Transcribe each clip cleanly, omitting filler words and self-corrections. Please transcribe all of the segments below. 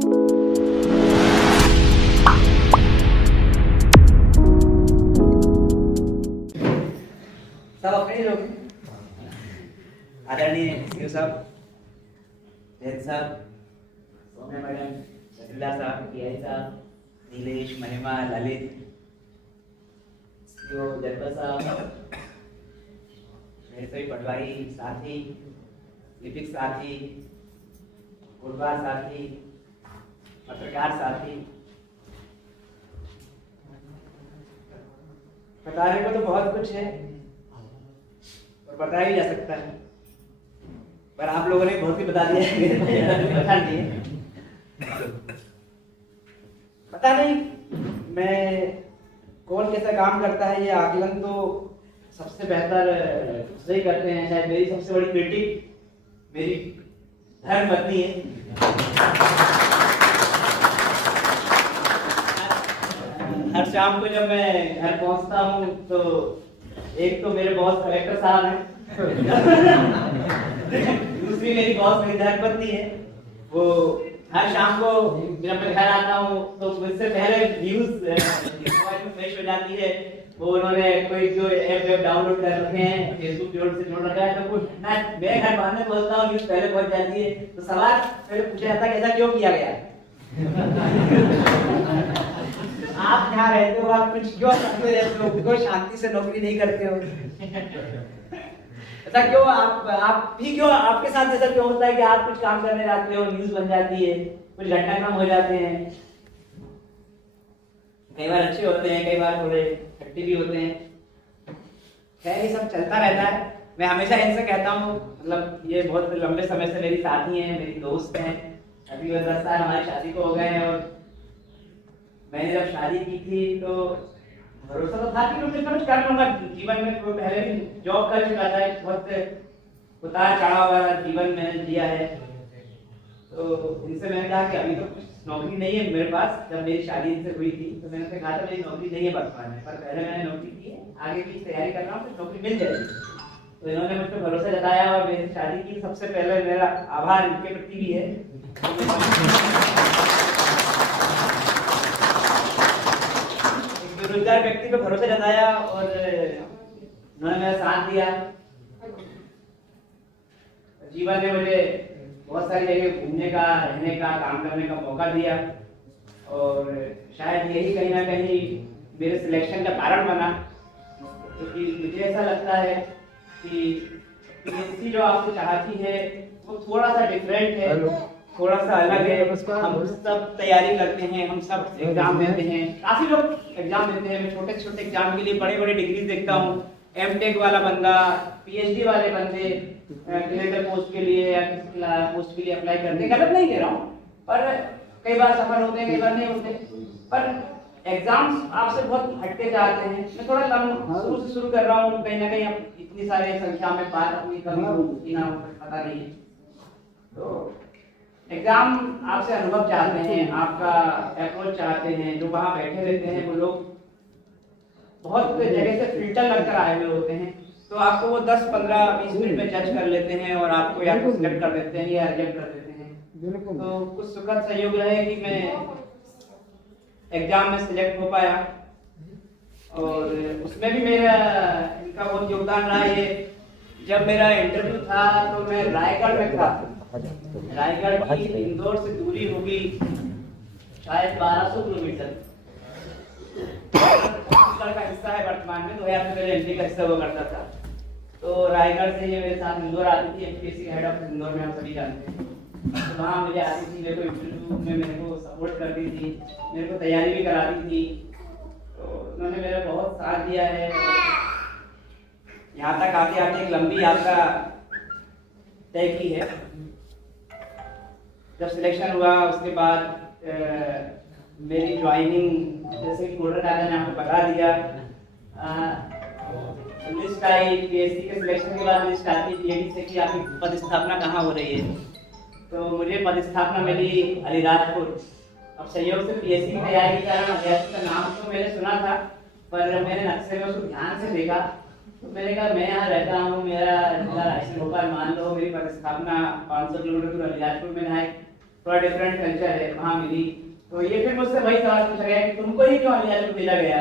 सब अपने ही लोग आदरणीय सीओ साहब, जैन साहब, सौम्या मैडम, शकीला साहब, टीआई साहब, नीलेश, महिमा, ललित, सीओ जगपत साहब, मेरे सभी पटवारी साथी, लिपिक साथी, गुरबार साथी, पत्रकार साथी। बताने को तो बहुत कुछ है और बताया भी जा सकता है, पर आप लोगों ने बहुत ही बता दिया है। बता दिए, पता नहीं मैं कौन कैसा काम करता है, ये आकलन तो सबसे बेहतर सही करते हैं। शायद मेरी सबसे बड़ी क्रिटिक मेरी धर्म पत्नी है। हर शाम को जब मैं घर पहुंचता हूं तो एक तो मेरे बॉस कलेक्टर साहब हैं, दूसरी मेरी बॉस मेरी धर्मपत्नी है। वो हर शाम को जब मैं घर आता हूँ तो मुझसे पहले न्यूज फ्रेश हो जाती है। वो उन्होंने कोई जो ऐप डाउनलोड कर रखे हैं, फेसबुक से जोड़ रखा है, तो ना मैं घर बाद में पहुंचता हूँ, न्यूज पहले पहुंच जाती है। तो सवाल पहले पूछा जाता है कि ऐसा क्यों किया गया? आप यहाँ रहते हो, आप कुछ क्यों करते रहते हो, क्यों शांति से नौकरी नहीं करते हो? ऐसा क्यों आप भी क्यों, आपके साथ ऐसा क्यों होता है कि आप कुछ काम करने जाते हो, न्यूज बन जाती है, कुछ घटनाक्रम हो जाते हैं? कई बार अच्छे होते हैं, कई बार थोड़े खट्टी भी होते हैं। खैर ये सब चलता रहता है। मैं हमेशा इनसे कहता हूँ, मतलब ये बहुत लंबे समय से मेरी साथी हैं, मेरी दोस्त हैं। अभी 10 साल हमारी शादी को हो गए हैं और मैंने जब शादी की थी तो भरोसा तो था कि मैं कुछ कर लूंगा जीवन में। तो पहले भी जॉब कर चुका था, बहुत उतार चढ़ाव वाला जीवन मैंने जिया है। तो इनसे मैंने कहा कि अभी तो कुछ नौकरी नहीं है मेरे पास। जब मेरी शादी इनसे हुई थी तो मैंने कहा था मेरी नौकरी नहीं है वर्तमान में, पर पहले मैंने नौकरी की है, आगे की तैयारी कर रहा हूँ, तो नौकरी मिल जाएगी। तो इन्होंने मुझ पर भरोसा जताया और मेरी शादी की। सबसे पहले मेरा आभार इनके प्रति भी है। बेरोजगार व्यक्ति पे भरोसा जताया और उन्होंने मेरा साथ दिया। जीवन में मुझे बहुत सारी जगह घूमने का, रहने का, काम करने का मौका दिया और शायद यही कहीं ना कहीं मेरे सिलेक्शन का कारण बना। क्योंकि मुझे ऐसा लगता है कि पीएससी जो आपसे चाहती है वो थोड़ा सा डिफरेंट है, थोड़ा सा अलग है। हम सब तैयारी करते हैं, हम सब एग्जाम देते हैं, काफी लोग एग्जाम देते हैं। मैं छोटे छोटे एग्जाम के लिए बड़े बड़े डिग्री देखता हूँ। एमटेक वाला बंदा, पीएचडी वाले बंदे क्लिनिकल पोस्ट के लिए या किसी पोस्ट के लिए अप्लाई करते हैं। गलत नहीं कह रहा हूँ, पर कई बार सफल होते हैं, कई बार नहीं होते। पर एग्जाम्स आपसे बहुत हटके जाते हैं। मैं थोड़ा कम शुरू से शुरू कर रहा हूँ, कहीं ना कहीं अब इतनी सारी संख्या में बात अपनी कमी होगी ना, पता नहीं। तो एग्जाम आपसे अनुभव चाहते हैं, आपका अप्रोच चाहते हैं। जो वहाँ बैठे रहते हैं वो लोग बहुत जगह से फिल्टर लगकर आए हुए होते हैं, तो आपको वो 10, 15, 20 मिनट में जज कर लेते हैं और आपको या तो सिलेक्ट कर देते हैं या रिजेक्ट कर देते हैं। तो कुछ सुखद संयोग रहे कि मैं एग्जाम में सिलेक्ट हो पाया और उसमें भी मेरा इनका बहुत योगदान रहा। ये जब मेरा इंटरव्यू था तो मैं रायगढ़ में था। रायगढ़ की इंदौर से दूरी होगी शायद 1200 किलोमीटर का हिस्सा है वर्तमान में। 2000 से पहले एमपी का हिस्सा हुआ करता था। तो रायगढ़ से ये मेरे साथ इंदौर आती थी। एमपीएससी हेड ऑफिस इंदौर में हम सभी जानते हैं। तो वहाँ मुझे आती थी, मेरे को इंटरव्यू में मेरे को सपोर्ट करती थी, मेरे को तैयारी भी कराती थी। तो उन्होंने मेरा बहुत साथ दिया है। यहाँ तक आते आते एक लंबी यात्रा तय की है। जब सिलेक्शन हुआ उसके बाद मेरी ज्वाइनिंग जैसे कि कोडर दादा ने आपको बता दिया, लिस्ट आई। पीएससी के सिलेक्शन के बाद लिस्ट आती है पीएडी से कि आपकी पदस्थापना कहाँ हो रही है। तो मुझे पदस्थापना मिली अलीराजपुर। अब सहयोग से पीएससी की तैयारी के कारण अभ्यर्थी का नाम तो मैंने सुना था, पर मैंने नक्शे में उसको ध्यान से देखा तो मैंने कहा मैं यहाँ रहता हूँ, मेरा जिला रायसेन भोपाल मान लो, मेरी पदस्थापना 500 किलोमीटर दूर अलीराजपुर में है। थोड़ा डिफरेंट कल्चर है, वहाँ मिली। तो ये फिर मुझसे वही सवाल पूछा गया कि तुमको ही क्यों अलियासपुर मिला गया?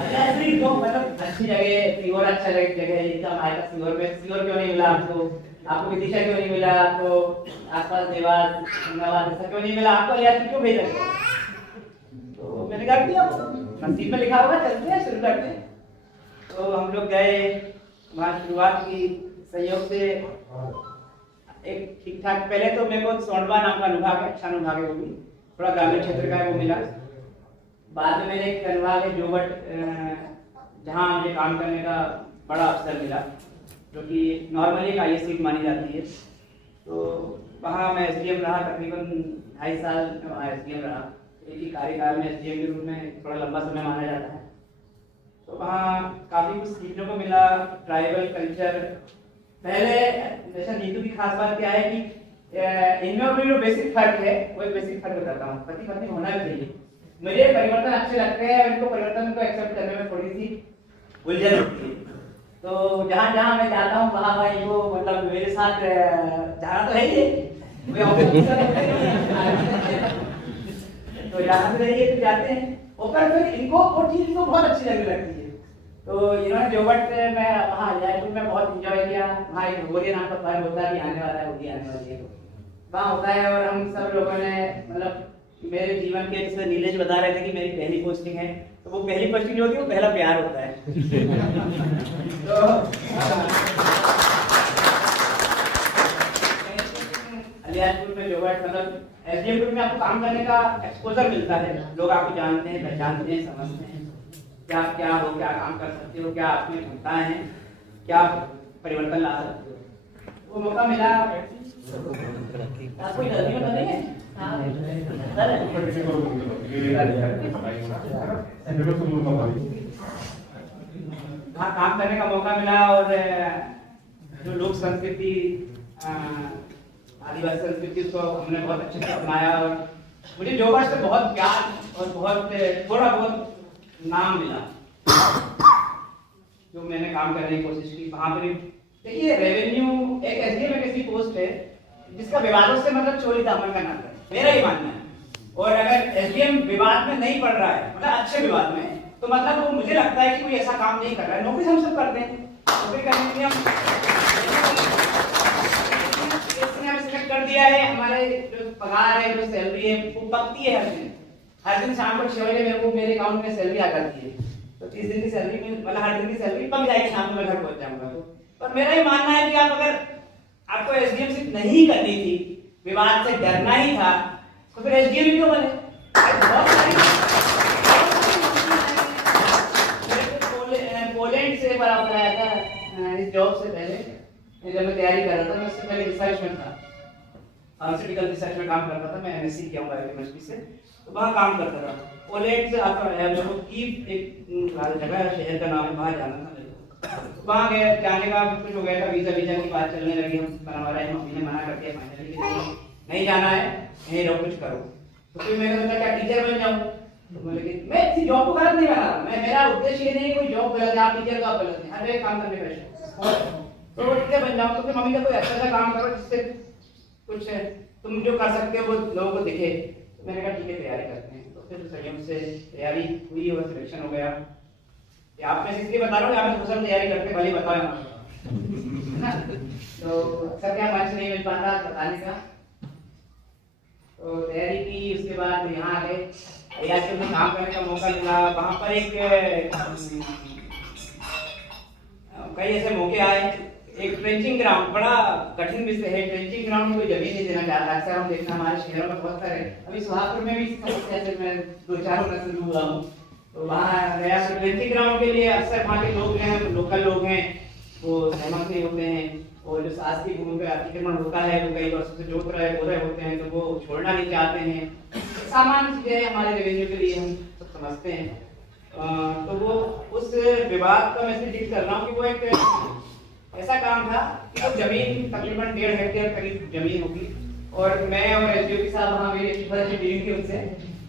अलियासपुर क्यों, मतलब अच्छी जगह, सीहोर अच्छा जगह है, इतना हमारे पास सीहोर में, सीहोर क्यों नहीं मिला आपको? आपको विदिशा क्यों नहीं मिला? आपको आसपास देवास, गंगाबाद ऐसा क्यों नहीं मिला? आपको अलियासपुर क्यों भेजा गया? तो मैंने कहा कि अब नसीब में लिखा होगा, चलते हैं, शुरू करते हैं। तो हम लोग गए, वहाँ शुरुआत की सहयोग से। एक ठीक ठाक, पहले तो मेरे को सोंडवा नाम का अनुभाग है, अच्छा अनुभाग है, वो भी थोड़ा ग्रामीण क्षेत्र का है, वो मिला। बाद में मैंने एक अनुभाग है जोवट, जहाँ मुझे काम करने का बड़ा अवसर मिला, जो कि नॉर्मली एक IAS सीट मानी जाती है। तो वहाँ मैं SDM रहा, तकरीबन 2.5 साल में वहाँ SDM रहा। एक ही कार्यकाल में SDM के रूप में थोड़ा लंबा समय माना जाता है। तो वहाँ काफ़ी कुछ सीखने को मिला। ट्राइबल कल्चर, पहले जैसा नीतू की खास बात क्या है कि इनमें और जो बेसिक फर्क है, वो एक बेसिक फर्क बताता हूँ। पति पत्नी होना भी चाहिए। मुझे परिवर्तन अच्छे लगते हैं और इनको परिवर्तन को एक्सेप्ट करने में थोड़ी सी उलझन होती है। तो जहाँ जहाँ मैं जाता हूँ वहाँ भाई वो मतलब मेरे साथ जाना तो है ही, तो जाना तो है, तो जाते हैं। और फिर इनको वो चीज़ इनको बहुत अच्छी लगने लगती है। तो इन्होंने जोवट में वहाँ अलियासपुर में बहुत इंजॉय किया। वहाँ एक भगोरिया नाम का पर्व होता है, आने वाला है, होली आने वाली है, वहाँ होता है। और हम सब लोगों ने मतलब मेरे जीवन के, जैसे नीलेश बता रहे थे कि मेरी पहली पोस्टिंग है, तो वो पहली पोस्टिंग जो होती है वो पहला प्यार होता है। तो अलियासपुर में जोवट मतलब SDM ग्रुप में आपको काम करने का एक्सपोजर मिलता है। लोग आपको जानते हैं, पहचानते हैं, समझते हैं क्या क्या हो, क्या काम कर सकते हो, क्या आपकी क्षमताएं हैं, क्या परिवर्तन ला सकते हो। वो मौका मिला। आपको जल्दी में बताइए वहाँ काम करने का मौका मिला। और जो लोक संस्कृति, आदिवासी संस्कृति, उसको हमने बहुत अच्छे से अपनाया। और मुझे जोवट से बहुत ज्ञान और बहुत थोड़ा बहुत नाम मिला जो मैंने काम करने की कोशिश की। वहाँ पर देखिए रेवेन्यू एक ऐसी पोस्ट है जिसका विवादों से मतलब चोरी दामन का नाता है, मेरा ही मानना है। और अगर SDM विवाद में नहीं पड़ रहा है, मतलब अच्छे विवाद में, तो मतलब वो मुझे लगता है कि कोई ऐसा काम नहीं कर रहा है। नौकरी हम सब करते हैं, नौकरी करने के लिए हम सिलेक्ट कर दिया है। हमारे जो पगार है, जो सैलरी है, वो पकती है हर दिन शाम को 6 बजे मेरे को मेरे अकाउंट में सैलरी आ जाती है। तो 30 दिन की सैलरी में मतलब हर दिन की सैलरी पक जाएगी, शाम को मैं घर पहुंच जाऊंगा। पर मेरा ही मानना है कि आप अगर आपको SDM सिर्फ नहीं करनी थी, विवाद से डरना ही था, तो फिर SDM क्यों बने? पोलैंड से एक बार आप आया था इस जॉब से पहले, जब मैं तैयारी कर रहा था। मैं उससे पहले रिसर्च में था, फार्मास्यूटिकल रिसर्च में काम करता था। मैं MSc किया हूँ बायोकेमिस्ट्री से, तो वहाँ काम करता था। पोलैंड से आता है मेरे को, कीव एक जगह है, शहर का नाम है, वहाँ जाना था मेरे को। वहाँ गए, जाने का कुछ हो गया था, वीजा की बात चलने लगी। हम बनवा रहे हैं, मम्मी ने मना कर दिया फाइनली नहीं जाना है, यहीं रहो, कुछ करो। तो फिर मैंने सोचा क्या टीचर बन जाऊँ। तो बोले कि मैं किसी जॉब को गलत नहीं बना रहा, मैं मेरा उद्देश्य ये नहीं कोई जॉब गलत है, आप टीचर का गलत है, हर एक काम करने का। तो वो टीचर बन जाऊँ। तो फिर मम्मी का कोई अच्छा काम करो जिससे कुछ तुम जो कर सकते हो वो लोगों को दिखे। तो मैंने कहा ठीक है, तैयारी करते हैं। तो फिर संयोग से तैयारी हुई और सिलेक्शन हो गया। आप में से इसलिए बता रहा हूँ, यहाँ पे सब तैयारी करते भले बताओ है ना। तो अक्सर क्या मंच नहीं मिल पाता बताने का। तो तैयारी की, उसके बाद यहाँ आ गए, अलियासपुर में काम करने का मौका मिला। वहाँ पर एक कई ऐसे मौके आए। एक ट्रेंचिंग ग्राउंड, बड़ा कठिन विषय है। ट्रेंचिंग ग्राउंड कोई जमीन नहीं देना चाहता। अक्सर हम देखते हैं हमारे शहरों में बहुत सारे, अभी सुहागपुर में भी समस्या से मैं 2-4 होना शुरू हुआ हूँ। तो वहाँ गया, तो ट्रेंचिंग ग्राउंड के लिए अक्सर वहाँ के लोग हैं, लोकल लोग हैं, वो सहमत नहीं होते हैं। और जो शासकीय भूमि पे अतिक्रमण होता है, वो कई वर्षों से जोत रहे हो रहे होते हैं, तो वो छोड़ना नहीं चाहते हैं। सामान्य चीजें हमारे रेवेन्यू के लिए हम सब समझते हैं। तो वो उस विवाद का मैं इसलिए जिक्र कर रहा हूँ कि वो एक ऐसा काम था कि वो जमीन तकरीबन 1.5 हेक्टेयर करीब जमीन होगी। और मैं और SDO के साथ वहाँ मेरी डीलिंग थी उनसे।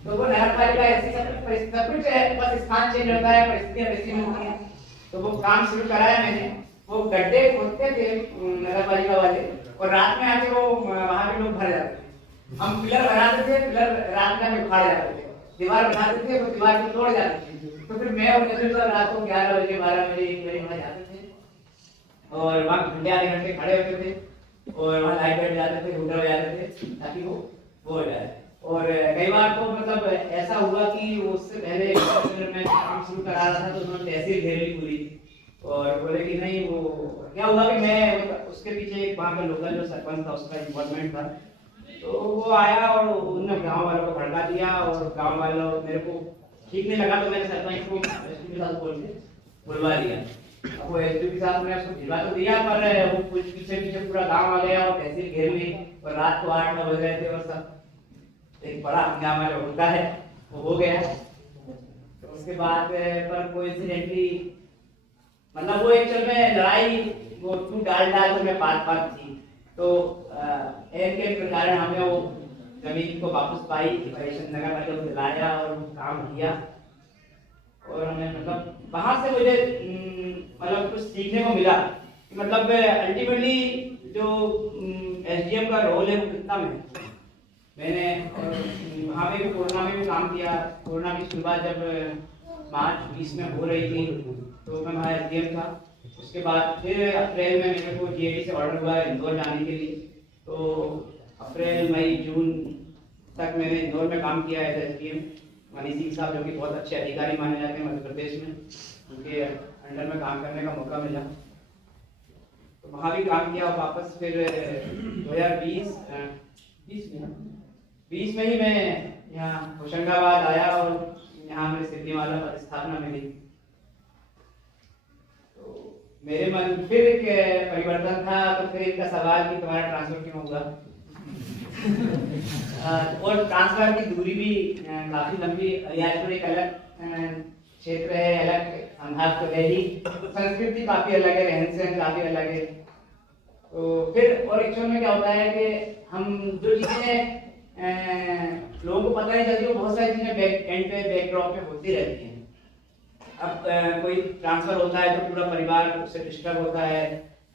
तो वो नगर पालिका ऐसी सब कुछ है, बस स्थान चेंज होता है, परिस्थितियाँ वैसी होती हैं। तो वो काम शुरू कराया मैंने। वो गड्ढे खोदते थे नगर पालिका वाले, और रात में आके वो वहाँ के लोग भर जाते थे। हम पिलर बनाते थे, पिलर रात में आके उखाड़ जाते थे, दीवार बनाते थे, वो दीवार को तोड़ जाते थे। तो फिर मैं और नजर साहब रात को 11 बजे 12 बजे 1 बजे वहाँ जाते थे, और वहाँ घंटे आधे घंटे खड़े होते थे, और वहाँ लाइट बैठ जाते थे, हुडर हो जाते थे ताकि वो हो जाए। और कई बार तो मतलब ऐसा हुआ कि उससे पहले मैं काम शुरू करा रहा था तो उन्होंने तहसील घेर ली पूरी, और बोले कि नहीं, वो क्या हुआ कि मैं उसके पीछे वहाँ का लोकल जो सरपंच था उसका इन्वॉल्वमेंट था, तो वो आया और उन्होंने गांव वालों को भड़का दिया, और गांव वालों मेरे को ठीक नहीं लगा, तो मैंने सरपंच को एसपी के साथ बोल के बुलवा दिया। अब वो एसपी के साथ मैंने उसको भिजवा तो दिया, पर वो कुछ पीछे पीछे पूरा गांव आ गया और तहसील घेर ली, और रात को 8-9 बज रहे थे, और सब एक बड़ा हंगामा जो होता है वो हो गया। तो उसके बाद पर कोइंसिडेंटली मतलब वो एक्चुअल में लड़ाई वो टू डाल तो मैं पात थी, तो एक के कारण हमें वो जमीन को वापस पाई, परेशान नगर वाले को दिलाया और काम किया, और हमें मतलब वहां से मुझे मतलब कुछ सीखने को मिला कि मतलब अल्टीमेटली जो एसडीएम का रोल है वो कितना में मैंने वहाँ पे भी कोरोना में भी काम किया। कोरोना की शुरुआत जब मार्च 20 में हो रही थी तो मैं वहाँ एसडीएम था। उसके बाद फिर अप्रैल में मेरे को जीएडी से ऑर्डर हुआ इंदौर जाने के लिए, तो अप्रैल मई जून तक मैंने इंदौर में काम किया एज एसडीएम। मनीष सिंह साहब जो कि बहुत अच्छे अधिकारी माने जाते हैं मध्य प्रदेश में, उनके अंडर में काम करने का मौका मिला, तो वहाँ भी काम किया। और वापस फिर 2020 में ही मैं यहाँ होशंगाबाद आया, और यहाँ मेरे सिडनी वाला पदस्थापना मिली। तो मेरे मन फिर एक परिवर्तन था, तो फिर इनका सवाल कि तुम्हारा ट्रांसफर क्यों हुआ। और ट्रांसफर की दूरी भी काफी लंबी, अलियासपुर एक अलग क्षेत्र है, अलग अंदाज तो है ही, संस्कृति काफी अलग है, रहन सहन काफी अलग है। तो फिर और एक्चुअल में क्या होता है कि हम जो चीजें लोगों को पता नहीं चलती, वो बहुत सारी चीजें बैक एंड पे बैकड्रॉप पे होती रहती हैं। अब कोई ट्रांसफर होता है तो पूरा परिवार उससे डिस्टर्ब होता है,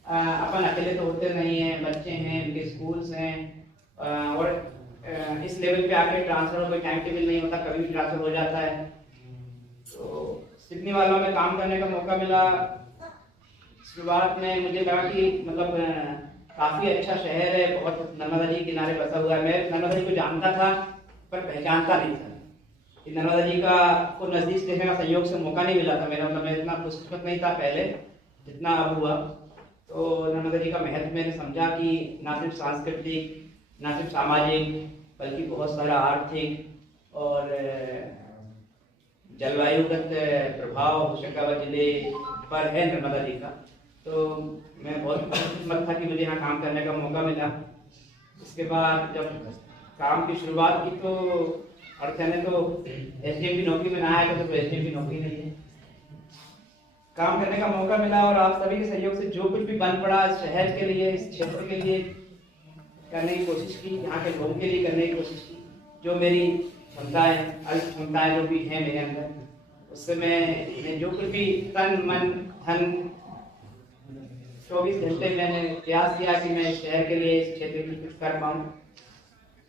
अपन अकेले तो होते नहीं हैं, बच्चे हैं, उनके स्कूल्स हैं, और इस लेवल पे आके ट्रांसफर हो कोई टाइम टेबल नहीं होता, कभी भी ट्रांसफर हो जाता है। तो सिडनी वालों में काम करने का मौका मिला। शुरुआत में मुझे लगा कि मतलब काफी अच्छा शहर है, बहुत नर्मदा जी के किनारे बसा हुआ है। मैं नर्मदा जी को जानता था पर पहचानता नहीं था कि नर्मदा जी का को नजदीक से देखने का संयोग से मौका नहीं मिला था मेरा, मतलब मैं इतना खुशकिस्मत नहीं था पहले जितना अब हुआ। तो नर्मदा जी का महत्व मैंने समझा कि ना सिर्फ सांस्कृतिक, ना सिर्फ सामाजिक, बल्कि बहुत सारा आर्थिक और जलवायुगत प्रभाव होशंगाबाद जिले पर है नर्मदा जी का। तो मैं बहुत खुशकिस्मत था कि मुझे यहाँ काम करने का मौका मिला। इसके बाद जब काम की शुरुआत की तो अर्थन ने तो एसडीएम की नौकरी में ना आया था, तो एसडीएम की नौकरी नहीं है। काम करने का मौका मिला, और आप सभी के सहयोग से जो कुछ भी बन पड़ा इस शहर के लिए, इस क्षेत्र के लिए करने की कोशिश की, यहाँ के लोगों के लिए करने की कोशिश की। जो मेरी क्षमताएं, अल्प क्षमताएं जो भी हैं मेरे अंदर, उससे मैं जो कुछ भी तन मन धन 24 घंटे मैंने प्रयास किया कि मैं इस शहर के लिए, इस क्षेत्र के लिए कुछ कर पाऊँ।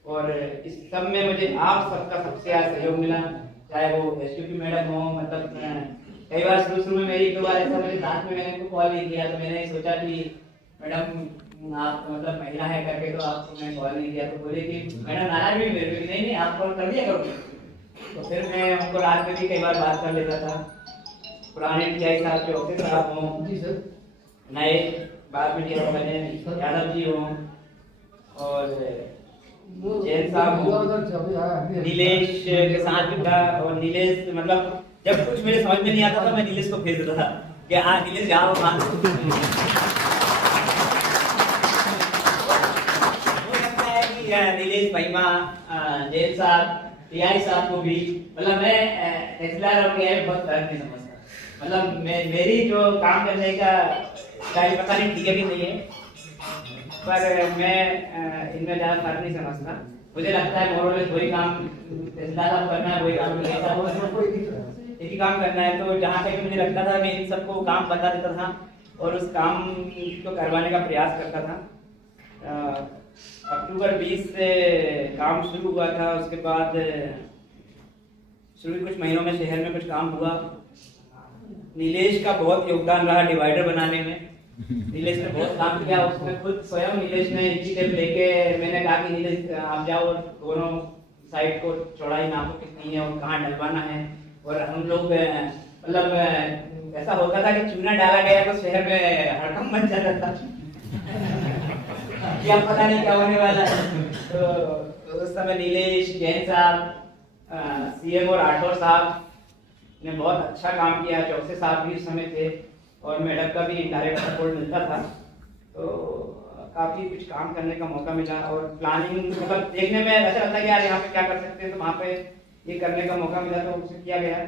और इस सब में मुझे आप सबका सबसे ज़्यादा सहयोग मिला, चाहे वो एसपी मैडम हो। मतलब कई बार शुरू में मेरी 1-2 बार ऐसा मेरे साथ में मैंने उनको कॉल नहीं किया, तो मैंने सोचा कि मैडम आप मतलब महिला है करके तो आपको मैं कॉल नहीं किया, तो बोले कि मैडम नाराज भी मेरे को, नहीं आप कॉल कर दिया करो। तो फिर मैं उनको रात में भी कई बार बात कर लेता था। पुराने टीआई साहब के ऑफिस साहब हों, जी सर, नए बाद में यादव जी हों, और जैन साहब हों, नीलेश के साथ भी था। और नीलेश मतलब जब कुछ मेरे समझ में नहीं आता था मैं नीलेश को भेज देता था कि हाँ नीलेश जाओ वहाँ। नीलेश महिमा, जैन साहब, टीआई साहब को भी, मतलब मैं तहसीलदार और टीआई बहुत फर्क नहीं समझता। मतलब मेरी जो काम करने का स्टाइल पता नहीं ठीक है कि नहीं है, पर मैं इनमें ज़्यादा फर्क नहीं समझता। मुझे लगता है मोरलेस वही काम तहसीलदार करना है, वही काम एक ही काम करना है। तो जहाँ तक मुझे लगता था मैं इन सबको काम बता देता था, और उस काम को करवाने का प्रयास करता था। अक्टूबर 20 से काम शुरू हुआ था। उसके बाद शुरू कुछ महीनों में शहर में कुछ काम हुआ। नीलेश का बहुत योगदान रहा डिवाइडर बनाने में। नीलेश ने बहुत काम किया। उसमें खुद स्वयं नीलेश ने इंची टेप लेके, मैंने कहा कि नीलेश आप जाओ दोनों साइड को चौड़ाई नापो कितनी है और कहाँ डलवाना है। और हम लोग मतलब ऐसा होता था कि चूना डाला गया तो शहर में हड़कंप मच जाता था कि अब पता नहीं क्या होने वाला है। तो उस समय नीलेश, जैन साहब, सीएम और राठौर साहब ने बहुत अच्छा काम किया। चौकसे साहब भी उस समय थे और मैडम का भी इनडायरेक्ट सपोर्ट मिलता था। तो काफ़ी कुछ काम करने का मौका मिला और प्लानिंग मतलब देखने में ऐसा लगता है कि यार यहाँ पे क्या कर सकते हैं, तो वहाँ पे ये करने का मौका मिला तो उसे किया गया।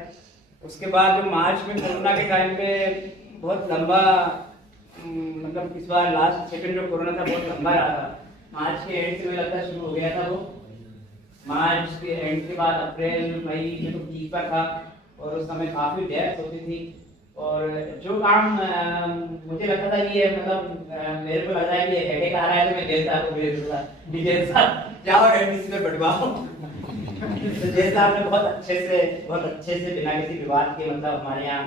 उसके बाद जो मार्च में कोरोना के टाइम पे बहुत लंबा मतलब इस बार लास्ट सेकंड जो कोरोना था बहुत लंबा रहा था। मार्च के एंड से मुझे लगता है शुरू हो गया था वो। मार्च के एंड के बाद अप्रैल मई में तो पीक पर था और उस समय काफ़ी डेथ होती थी। और जो काम मुझे लगता था कि ये मतलब मेरे को लग रहा है कि हेडेक आ रहा है तो मैं जेल साहब को भेज दूंगा, जेल साहब जाओ एडमिशन में बढ़वाओ। तो जेल साहब ने बहुत अच्छे से बिना किसी विवाद के मतलब हमारे यहाँ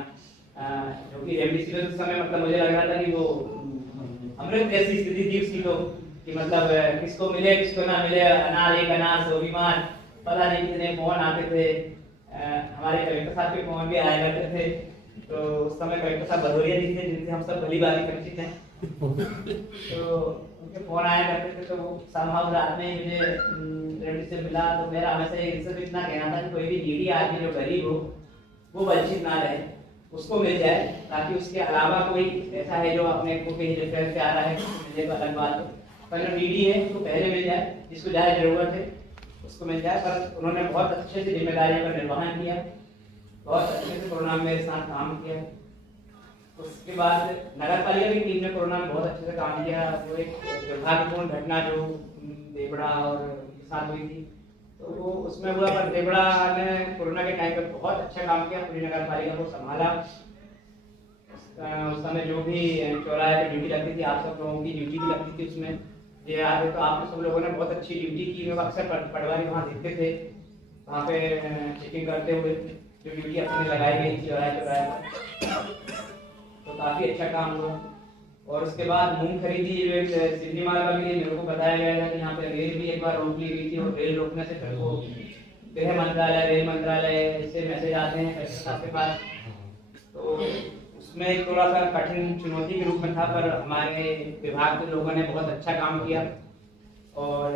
जो कि रेमडेसिविर उस समय मतलब मुझे लग रहा था कि वो अमृत जैसी स्थिति थी उसकी, तो कि मतलब किसको मिले किसको ना मिले, अनार एक अनार सो बीमार, पता नहीं कितने फोन आते थे। हमारे कलेक्टर साहब के फोन भी आया करते थे। तो उस समय कलेक्टर साहब भदौरिया जी थे जिनसे हम सब भली भाली परिचित हैं। तो उनके फोन आया करते थे। तो वो समहाउ रात में मुझे रेमडी से मिला तो मेरा हमेशा एक रिसर्च इतना कहना था कि कोई भी नीडी आदमी जो गरीब हो वो वंचित ना रहे, उसको मिल जाए, ताकि उसके अलावा कोई ऐसा है जो अपने को कहीं रेफरेंस पे आ रहा है मिलने का अलग बात है, पर जो नीडी है उसको पहले मिल जाए, जिसको ज़्यादा जरूरत है उसको मिल जाए। पर उन्होंने बहुत अच्छे से जिम्मेदारियों का निर्वहन किया, बहुत अच्छे से कोरोना में मेरे साथ काम किया। उसके बाद नगर पालिका की टीम ने कोरोना में बहुत अच्छे से काम किया। वो एक दुर्भाग्यपूर्ण घटना जो देवड़ा और साथ हुई थी तो वो उसमें हुआ, पर देवड़ा ने कोरोना के टाइम पर बहुत अच्छा काम किया, पूरी नगर पालिका को संभाला। उस समय जो भी चौराहे पे ड्यूटी लगती थी, आप सब लोगों की ड्यूटी भी लगती थी उसमें, ये याद है तो आप सब लोगों ने बहुत अच्छी ड्यूटी की। लोग अक्सर पटवारी वहाँ दिखते थे, वहाँ पे चेकिंग करते हुए जो ड्यूटी अपने लगाई गई थी चौराहे पर, तो काफ़ी अच्छा काम हुआ। और उसके बाद मूंग खरीदी जो एक सिंधी माल वाली मेरे को बताया गया था कि यहाँ पे रेल भी एक बार रोक ली गई थी और रेल रोकने से फिर वो गृह मंत्रालय, रेल मंत्रालय से मैसेज आते हैं कलेक्टर साहब के पास। तो उसमें एक थोड़ा सा कठिन चुनौती के रूप में था, पर हमारे विभाग के लोगों ने बहुत अच्छा काम किया और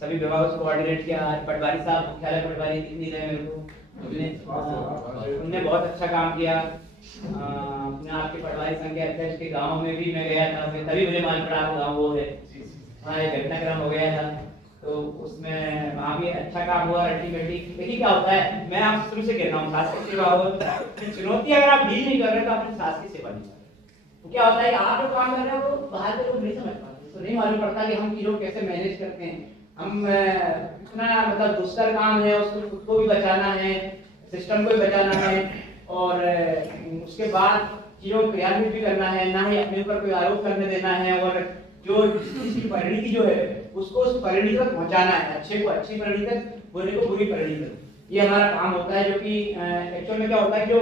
सभी विभागों से कोऑर्डिनेट किया। आज पटवारी साहब, मुख्यालय पटवारी दिख नहीं रहे मेरे को, उनने बहुत अच्छा काम किया। अपने आपके पटवारी संघ के अध्यक्ष के गांव में भी मैं गया था, तभी मुझे मालूम पड़ा गाँव वो है, वहाँ एक घटनाक्रम हो गया था, तो उसमें वहाँ भी अच्छा काम हुआ। अल्टीमेटली देखिए क्या होता है, मैं आप शुरू से कह रहा हूँ शासकीय सेवा हो, चुनौती अगर आप डील नहीं कर रहे तो आपने शासकीय सेवा नहीं कर रहे। तो क्या होता है कि आप जो काम कर रहे हो वो बाहर के लोग नहीं समझ पाते, तो नहीं मालूम पड़ता कि हम चीज़ों कैसे मैनेज करते हैं। हम इतना मतलब दुष्कर काम है, उसको खुद को भी बचाना है, सिस्टम को भी बचाना है और उसके बाद चीज़ों को क्रियान्वित भी करना है, ना ही अपने ऊपर कोई आरोप करने देना है और जो जिसकी परिणति जो है उसको उस परिणति तक पहुंचाना है, अच्छे को अच्छी परिणति तक, बुरे को बुरी परिणति तक। ये हमारा काम होता है। जो कि एक्चुअल में क्या होता है, जो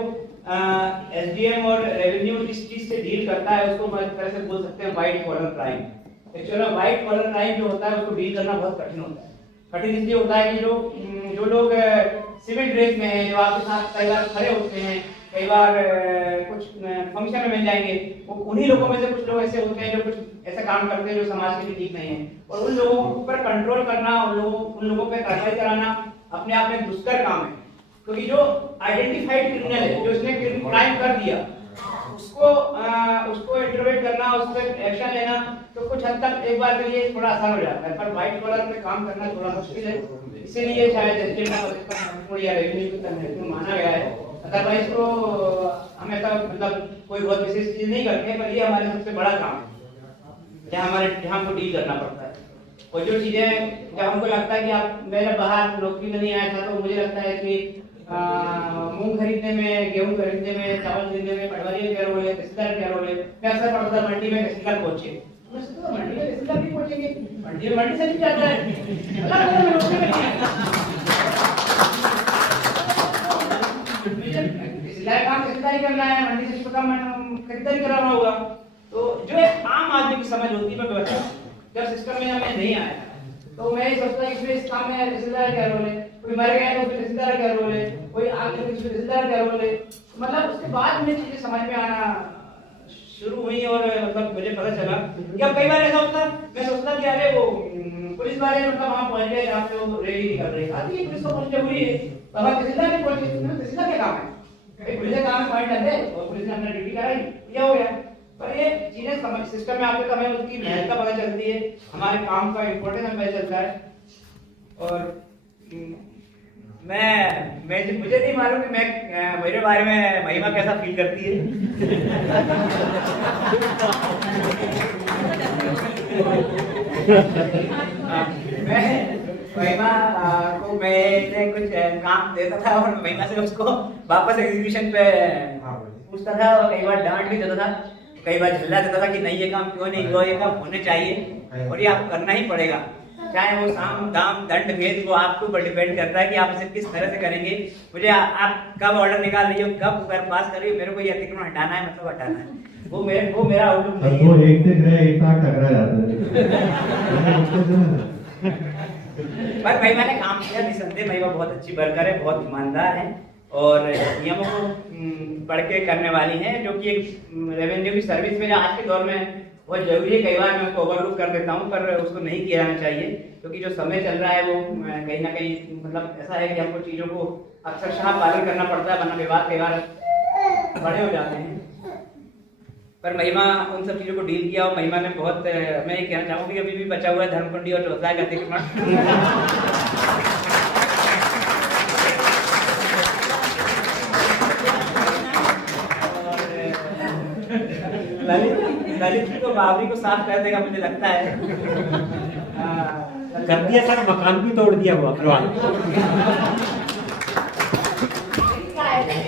एसडीएम और रेवेन्यू इस चीज से डील करता है उसको हम एक तरह से बोल सकते हैं व्हाइट कॉलर क्राइम। एक्चुअल में व्हाइट कॉलर क्राइम जो होता है उसको डील करना बहुत कठिन होता है। कठिन इसलिए होता है कि जो लोग सिविल ड्रेस में हैं, जो आपके साथ कई बार खड़े होते हैं, कई बार कुछ फंक्शन में मिल जाएंगे, वो उन्हीं लोगों में से कुछ लोग ऐसे होते हैं जो कुछ ऐसा काम करते हैं जो समाज के लिए ठीक नहीं है, और उन लोगों पर कंट्रोल करना, उन लोगों पर कार्रवाई कराना अपने आप में दुष्कर काम है। क्योंकि जो आइडेंटिफाइड क्रिमिनल है, जो इसने क्राइम कर दिया, उसको इंटरवेट करना, उस पर एक्शन लेना तो कुछ हद तक एक बार के लिए थोड़ा आसान हो जाता है, पर व्हाइट कॉलर पे काम करना थोड़ा मुश्किल है। इसीलिए शायद रेवेन्यू माना गया है। अदरवाइज तो हमें तो मतलब कोई बहुत विशेष चीज नहीं करते, पर ये हमारे सबसे बड़ा काम है जहाँ हमको डील करना पड़ता है। और जो चीजें जब हमको लगता है कि आप, मैं जब बाहर नौकरी में नहीं आया था तो मुझे लगता है कि मूंग खरीदने में, गेहूं खरीदने में, चावल खरीदने में पटवारी क्या रोल है, तहसीलदार क्या रोल है। मैं अक्सर पढ़ता था मंडी में तहसीलदार पहुंचे, मैं सोचता था मंडी में तहसीलदार भी पहुंचेंगे, मंडी से भी जाता है, तहसीलदार काम तहसीलदारी करना है, मंडी से कम खरीदारी कराना होगा। तो जो एक आम आदमी की समझ होती है, मैं बताता हूँ जब सिस्टम में मैं नहीं आया तो मैं सोचता कि इसमें इस काम में तहसीलदार क्या रोल है, कोई मर गया तो उसमें तहसीलदार क्या रोल है, कोई आग लगी उसमें तहसीलदार क्या रोल है। मतलब उसके बाद मुझे चीजें समझ में आना शुरू हुई और मतलब मुझे पता चला कि अब कई बार ऐसा होता मैं सोचता कि अरे वो पुलिस वाले मतलब वहाँ पहुंच गए जहाँ पे वो रेडी कर रहे आती पुलिस को पहुंचने हुई है, बाबा तहसीलदार नहीं पहुंचे, तहसीलदार क्या काम है, पुलिस का काम है पॉइंट लग गए और पुलिस ने अपना ड्यूटी कराई, यह हो गया। पर ये चीजें समझ सिस्टम में आते तो हमें उसकी महत्ता पता चलती है, हमारे काम का इम्पोर्टेंस हमें पता चलता है। और मैं मुझे नहीं मालूम कि मैं मेरे बारे में महिमा कैसा फील करती है। मैं महिमा को मैंने कुछ काम देता था और महिमा से उसको वापस एग्जीक्यूशन पे पूछता था और कई बार डांट भी देता था, कई बार झल्ला देता था कि नहीं ये काम क्यों नहीं हुआ, ये काम होने चाहिए और ये आपको करना ही पड़ेगा, चाहे वो साम दाम दंड भेद वो आपके ऊपर डिपेंड करता है कि आप इसे किस तरह से करेंगे। मुझे आप कब ऑर्डर निकाल रही हो, कब पास कर रही हो, मेरे को ये अतिक्रमण हटाना है मतलब हटाना है, वो मेरा आउटलुक नहीं है। वो एक से गए एक साथ टकरा जाते हैं। पर महिमा ने काम किया, निसंदेह महिमा बहुत अच्छी वर्कर है, बहुत ईमानदार है और नियमों को पढ़ के करने वाली हैं, जो कि एक रेवेन्यू की सर्विस में आज के दौर में बहुत जरूरी है। कई बार मैं उसको ओवरलुक कर देता हूँ, पर उसको नहीं किया जाना चाहिए क्योंकि जो समय चल रहा है वो कहीं ना कहीं मतलब ऐसा है कि हमको चीज़ों को अक्षरशः पालन करना पड़ता है, वरना विवाद कई बार बड़े हो जाते हैं। पर महिमा उन सब चीज़ों को डील किया और महिमा ने बहुत, मैं ये कहना चाहूँगी कि अभी भी बचा हुआ है धर्मकुंडी और चौथा का अतिक्रमण। ललित को बाबरी को साफ कर देगा मुझे लगता है। कर दिया सर, मकान भी तोड़ दिया हुआ फिलहाल।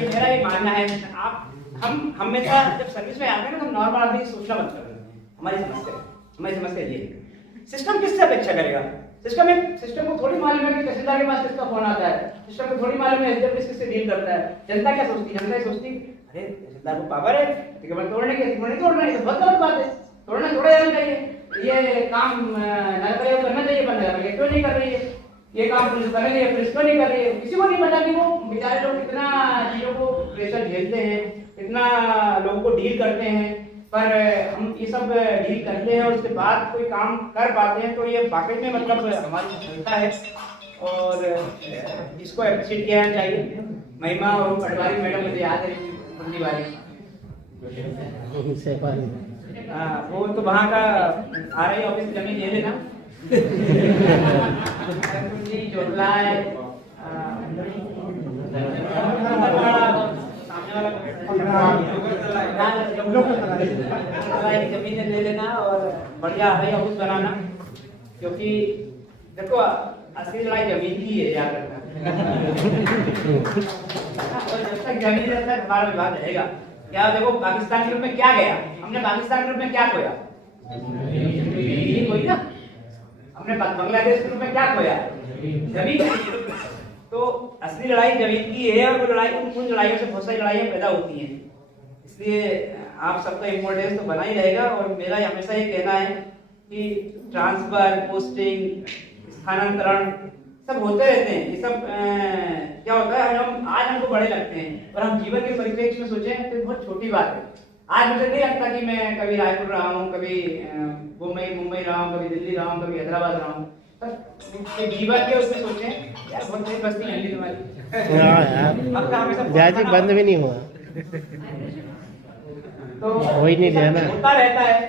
मेरा ये मानना है, आप हम हमेशा जब सर्विस में आते हैं ना तो नॉर्मल आदमी सोचना बंद कर देते हैं। हमारी समस्या ये है, सिस्टम किससे अपेक्षा करेगा? सिस्टम को थोड़ी मालूम है कि तहसीलदार के पास किसका फोन आता है, सिस्टम को थोड़ी मालूम है एसडब्ल्यू किससे डील करता है। जनता क्या सोचती है? जनता ये सोचती अरे तहसीलदार को पावर है तोड़ने के, तोड़ना है तो बहुत गलत बात है, तोड़ना जाना चाहिए, ये काम नगर करना चाहिए, पर नगर क्यों नहीं कर रही है, ये काम पुलिस कर रही है, पुलिस क्यों नहीं कर रही है। किसी को नहीं पता कि वो बेचारे लोग कितना चीजों को प्रेशर झेलते हैं, कितना लोगों को डील करते हैं। पर हम ये सब डील करते हैं और उसके बाद कोई काम कर पाते हैं तो ये वाकई में मतलब हमारी सफलता है और इसको अप्रिशिएट किया जाना चाहिए। महिमा और पटवारी मैडम मुझे याद है मंडी वाली, वो तो वहाँ का RI ऑफिस जमीन ले लेना जोटला है, जमीन ले लेना और बढ़िया RI ऑफिस बनाना, क्योंकि देखो असली लड़ाई जमीन की है, याद रखना। और जब तक जमीन रहता है हमारा विवाद रहेगा। क्या देखो पाकिस्तान के रूप में क्या गया, हमने पाकिस्तान के रूप में क्या खोया? कोई ना, हमने बांग्लादेश के रूप में क्या खोया? जमीन। तो असली लड़ाई जमीन की है और वो लड़ाई उन लड़ाइयों से बहुत सारी लड़ाइयाँ पैदा होती हैं। इसलिए आप सबका इम्पोर्टेंस तो बना ही रहेगा और मेरा हमेशा ये कहना है कि ट्रांसफर, पोस्टिंग, स्थानांतरण सब होते रहते हैं। ये सब क्या होता है, हम आज हमको बड़े लगते हैं और हम जीवन के परिप्रेक्ष्य में सोचें तो बहुत छोटी बात है। आज मुझे नहीं लगता कि मैं कभी रायपुर रहा हूँ, कभी मुंबई रहा हूँ, कभी दिल्ली रहा हूँ, कभी हैदराबाद रहा हूँ। जीवन के उसमें सोचें यार बहुत बड़ी बस्ती है तुम्हारी, जाजी बंद भी नहीं हुआ तो हो ही नहीं रहा ना, होता रहता है।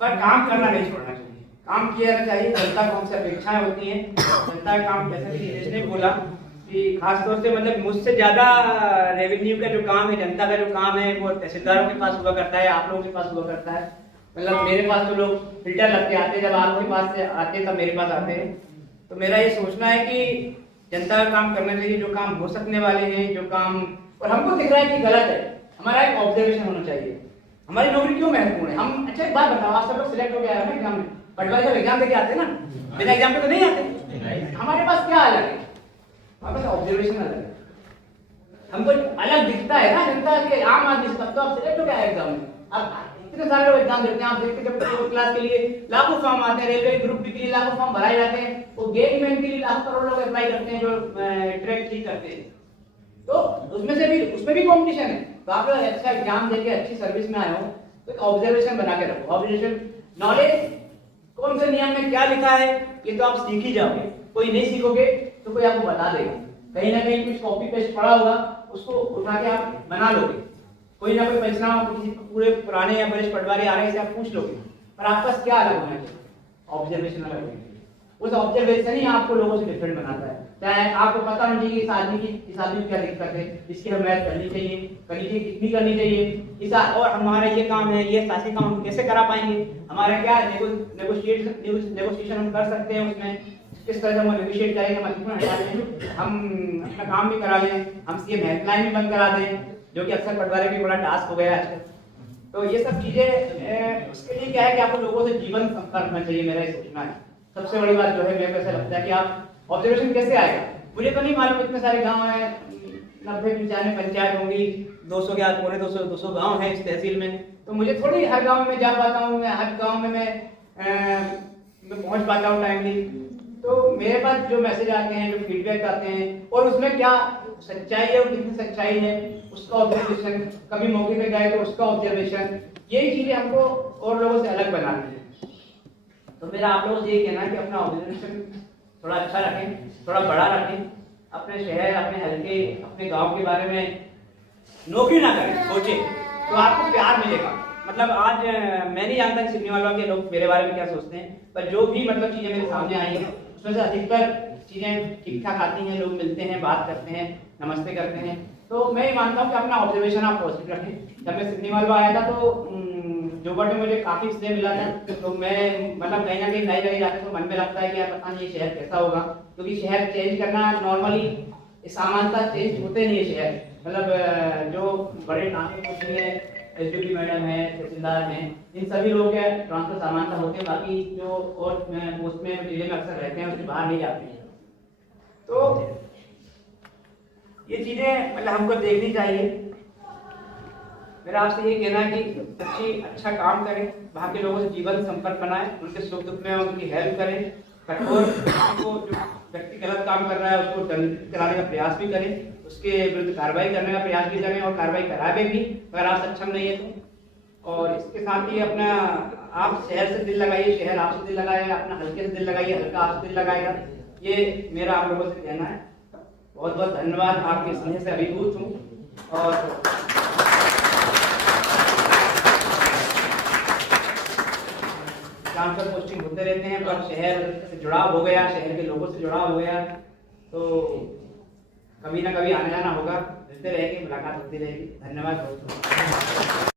पर काम करना नहीं छोड़ना चाहिए, काम किया जाना चाहिए। जनता को हमसे अपेक्षाएं होती हैं, जनता का काम जैसे कि इसने बोला कि खासतौर से मतलब मुझसे ज्यादा रेवेन्यू का जो काम है, जनता का जो काम है वो तहसीलदारों के पास हुआ करता है, आप लोगों के पास हुआ करता है। मतलब मेरे पास तो लोग फिल्टर लगते आते हैं, जब आपके पास से आते हैं तब मेरे पास आते हैं। तो मेरा ये सोचना है कि जनता का काम करना चाहिए, जो काम हो सकने वाले हैं, जो काम और हमको दिख रहा है कि गलत है, हमारा एक ऑब्जर्वेशन होना चाहिए। हमारी नौकरी क्यों महत्वपूर्ण है? हम अच्छा एक बात बताओ, आप सब लोग सिलेक्ट हो गए हैं ना एग्जाम में, पटवारी जब एग्जाम देके आते हैं ना, बिना एग्जाम के तो नहीं आते। हमारे पास क्या अलग है? हमारे पास ऑब्जर्वेशन अलग है, हमको अलग दिखता है ना जनता के आम आदमी से। तो आप सिलेक्ट हो गया एग्जाम में, अब इतने सारे लोग एग्जाम देते हैं, आप देखते हैं जब क्लास के लिए लाखों फॉर्म आते हैं, रेलवे ग्रुप के लिए लाखों फॉर्म भराए जाते हैं, वो गेटमैन के लिए लाखों करोड़ लोग अप्लाई करते हैं जो ट्रैक ठीक करते हैं, तो उसमें भी कंपटीशन है। तो आप लोग अच्छा एग्जाम देके अच्छी सर्विस में आए हो तो एक ऑब्जर्वेशन बना के रखो। ऑब्जर्वेशन नॉलेज कौन से नियम में क्या लिखा है ये तो आप सीख ही जाओगे, कोई नहीं सीखोगे तो कोई आपको बता देगा, कहीं ना कहीं कुछ कॉपी पेस्ट पड़ा होगा उसको उठा के आप बना लोगे, कोई ना कोई पंचनामा किसी पूरे पुराने या वरिष्ठ पटवारी आ रहे हैं से आप पूछ लोगे, पर आपका क्या अलग होना चाहिए? ऑब्जर्वेशन अलग होना चाहिए। उस ऑब्जर्वेशन ही आपको लोगों से डिफरेंट बनाता है। चाहे आपको पता होना चाहिए इस आदमी की क्या दिक्कत है, इसकी हमें मदद करनी चाहिए, कितनी करनी चाहिए, और हमारा ये काम है, ये शासी काम हम कैसे करा पाएंगे, हमारा क्या नेगोशिएशन हम कर सकते हैं, उसमें किस तरह से हम नेगोशिएट करेंगे, हम अपना काम भी करा लें, हम सीएम हेल्पलाइन भी बंद करा दें, जो कि अक्सर पटवारी भी बड़ा टास्क हो गया है आजकल। तो ये सब चीजें उसके लिए क्या है कि आपको लोगों से जीवन संपर्क होना चाहिए, मेरा ये सोचना है। सबसे बड़ी बात जो है मेरे को ऐसा लगता है कि आप ऑब्जर्वेशन कैसे आएगा, मुझे तो नहीं मालूम, इतने सारे गांव हैं, 90-95 पंचायत होंगी, 200 के आस पौने 200 गांव हैं इस तहसील में, तो मुझे थोड़ी हर गांव में जा पाता हूँ, मैं हर गांव में मैं पहुंच पाता हूँ टाइमली। तो मेरे पास जो मैसेज आते हैं, जो फीडबैक आते हैं, और उसमें क्या सच्चाई है और कितनी सच्चाई है उसका ऑब्जर्वेशन, कभी मौके पे गए तो उसका ऑब्जर्वेशन, यही चीजें हमको और लोगों से अलग बनानी है। तो मेरा आप लोगों से ये कहना है कि अपना ऑब्जर्वेशन थोड़ा अच्छा रखें, थोड़ा बड़ा रखें, अपने शहर, अपने हल्के, अपने गांव के बारे में नौकरी ना करें, सोचें तो आपको प्यार मिलेगा। मतलब आज मैं नहीं जानता कि सिवनी वालों के लोग मेरे बारे में क्या सोचते हैं, पर जो भी मतलब चीजें मेरे सामने आई हैं उसमें से अधिकतर चीजें ठीक ठाक आती हैं, लोग मिलते हैं, बात करते हैं, नमस्ते करते हैं। तो मैं ये मानता हूँ कि अपना ऑब्जर्वेशन आप पॉजिटिव रखें। जब मैं सिवनी वालों आया था तो जोबट में मुझे काफी स्नेह मिला था, तो मैं मतलब कहीं ना कहीं नई जगह जाकर तो मन में लगता है कि यार पता नहीं ये शहर कैसा होगा, क्योंकि शहर चेंज करना नॉर्मली समानता चेंज होते नहीं है शहर, मतलब जो बड़े ट्रांसफर होते हैं, एसडीपी मैडम है, तहसीलदार हैं, इन सभी लोगों के ट्रांसफर समानता होते हैं, बाकी जो और पोस्ट में जिले में अक्सर रहते हैं उसके बाहर नहीं जाते हैं। तो ये चीजें मतलब हमको देखनी चाहिए। मेरा आपसे ये कहना है कि अच्छा काम करें, वहाँ के लोगों से जीवन संपर्क बनाएं, उनके सुख दुख में उनकी हेल्प करें, कठोर को जो व्यक्ति गलत काम कर रहा है उसको दंडित कराने का प्रयास भी करें, उसके विरुद्ध कार्रवाई करने का प्रयास भी करें और कार्रवाई करावे भी अगर आप सक्षम नहीं है तो। और इसके साथ ही अपना आप शहर से दिल लगाइए, शहर आपसे दिल लगाएगा, अपना हल्के से दिल लगाइए, हल्का आपसे दिल लगाएगा, ये मेरा आप लोगों से कहना है। बहुत बहुत धन्यवाद, आपके स्नेह से अभिभूत हूँ। और ट्रांसफर पोस्टिंग होते रहते हैं, पर शहर से जुड़ाव हो गया, शहर के लोगों से जुड़ाव हो गया, तो कभी ना कभी आना जाना होगा, मिलते रहेंगे, मुलाकात होती रहेगी। धन्यवाद बहुत।